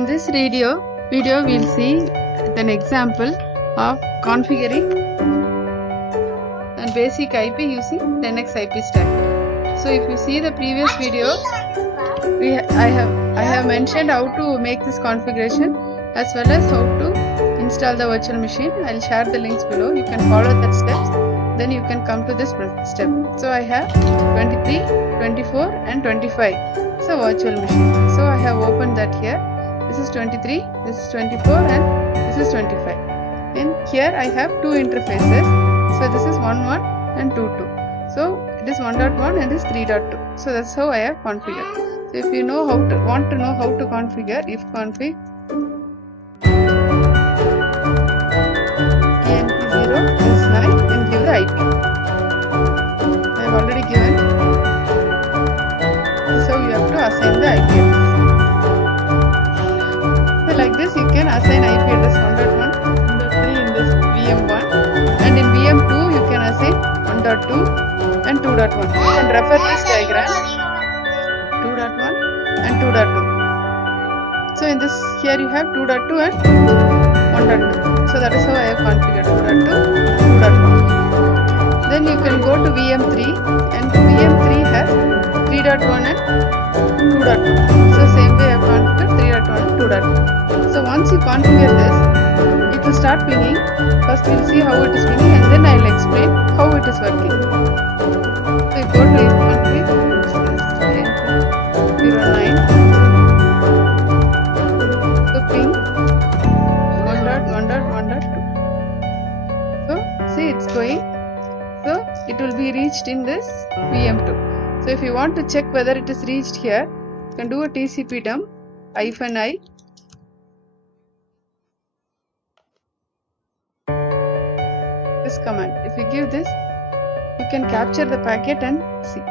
In this video we'll see an example of configuring a basic IP using Linux IP stack. So if you see the previous video, I have mentioned how to make this configuration as well as how to install the virtual machine. I'll share the links below. You can follow that steps, then you can come to this step. So I have 23, 24 and 25. It's a virtual machine. So I have opened that here. This is 23, this is 24 and this is 25. And here I have two interfaces. So this is 1.1 and 2.2. So it is 1.1 and this 3.2. So that's how I have configured. So if you want to know how to configure, if config enp0 is 9 and give the IP. I have already given. So you have to assign the IP address. So like this you can assign IP address 1.1, 1.3 in this VM1, and in VM2 you can assign 1.2 and 2.1. You can refer this diagram 2.1 and 2.2. So in this here you have 2.2 and 1.2. So that is how I have configured 2.2, 2.1. Then you can go to VM3 and VM3 has 3.1 and 2.2. So same way I have configured 3.1 and 2.1. So once you configure this, it will start pinging. First we will see how it is pinging and then I will explain how it is working. So you go to config 09. So ping 1.1.1.2. So see it's going. So it will be reached in this VM2. So if you want to check whether it is reached here, you can do a TCP dump -i. This command. If you give this, you can capture the packet and see.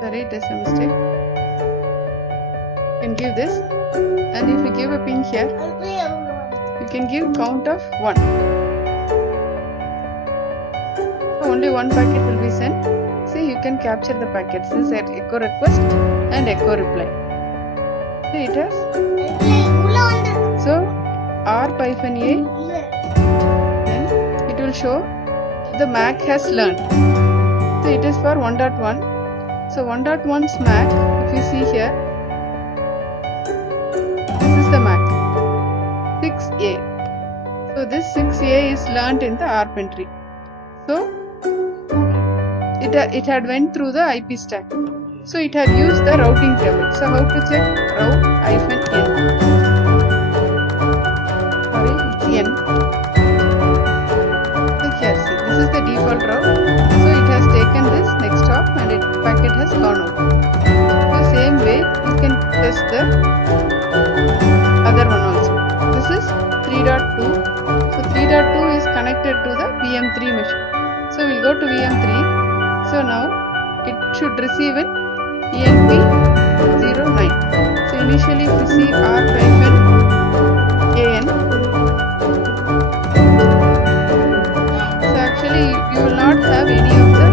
Sorry, it is a mistake. You can give this, and if you give a ping here, you can give count of 1. So only one packet will be sent. See, you can capture the packets. This is echo request and echo reply. See, it has. So r-a, then it will show the MAC has learned. So it is for 1.1. So 1.1's MAC, if you see here, this is the MAC 6A. So this 6A is learned in the ARP entry. So it had went through the IP stack. So it had used the routing table. So how to check? Route-n. Sorry, it's n. So here see, this is the default route. So it has taken this next hop and packet has gone out. So same way you can test the other one also. This is 3.2. So 3.2 is connected to the VM3 machine. So we'll go to VM3. So now it should receive in ENP09. So initially if you see r-an, so actually you will not have any of the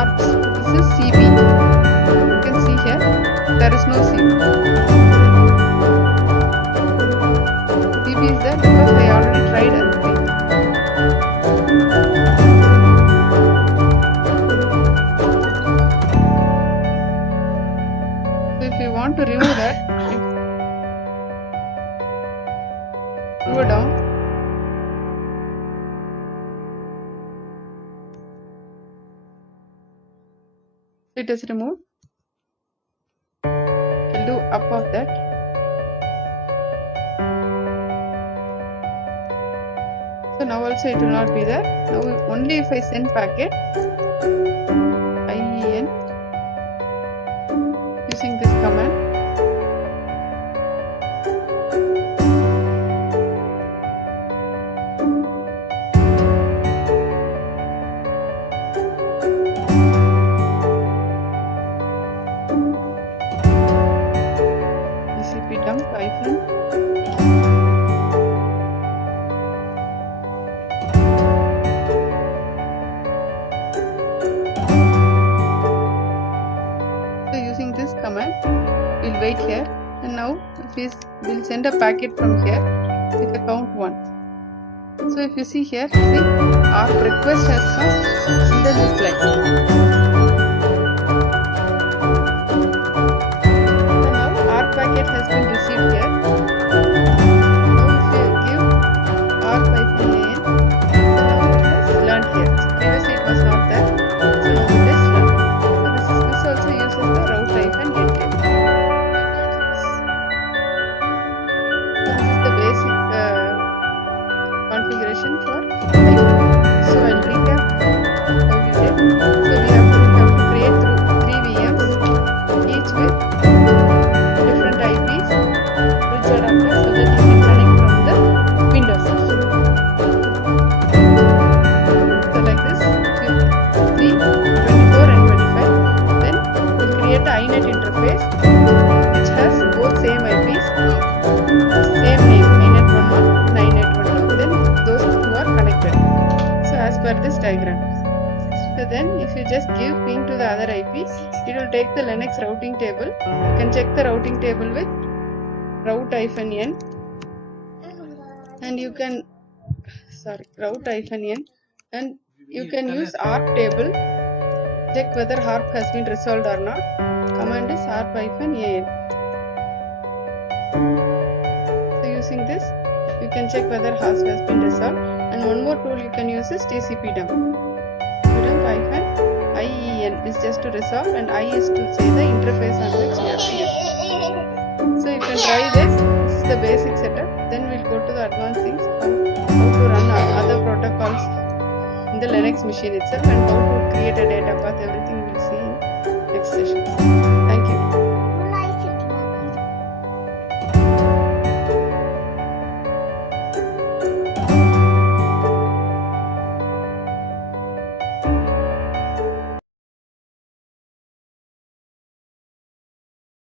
ARPs. This is CB. You can see here there is no CB. CB is there because I already tried it. To remove that, go down. It is removed. We'll do up of that. So now also it will not be there. Now only if I send packet IEN using this command. dump -. wait here, and now we'll send a packet from here with a count 1. So if you see here, see, our request has come in the loop line. So now our packet has been received here. Now if you give r-an, so now it has learned here. So previously it was not there, so now it is learned. So this also uses the route-n cable. So this is the basic configuration for Python. So I'll recap how we did. So we have to create 3 VMs, each with different IPs, which are after, so that you can connect from the Windows system. So like this, 3, 24 and 25. Then we'll create the iNet interface which has both same IPs, same name, iNet11 and iNet12. Then those two are connected. So as per this diagram. So then if you just give ping to the other IP, it will take the Linux routing table. You can check the routing table with route-n, and you can route-n, and you can use ARP table, check whether ARP has been resolved or not. Command is ARP-an. So using this, you can check whether ARP has been resolved. And one more tool you can use is tcpdump. -ien is just to resolve, and I is to say the interface on which you have to use. So you can try this. This is the basic setup. Then we'll go to the advanced things, how to run other protocols in the Linux machine itself, and how to create a data path. Everything we'll see in next session.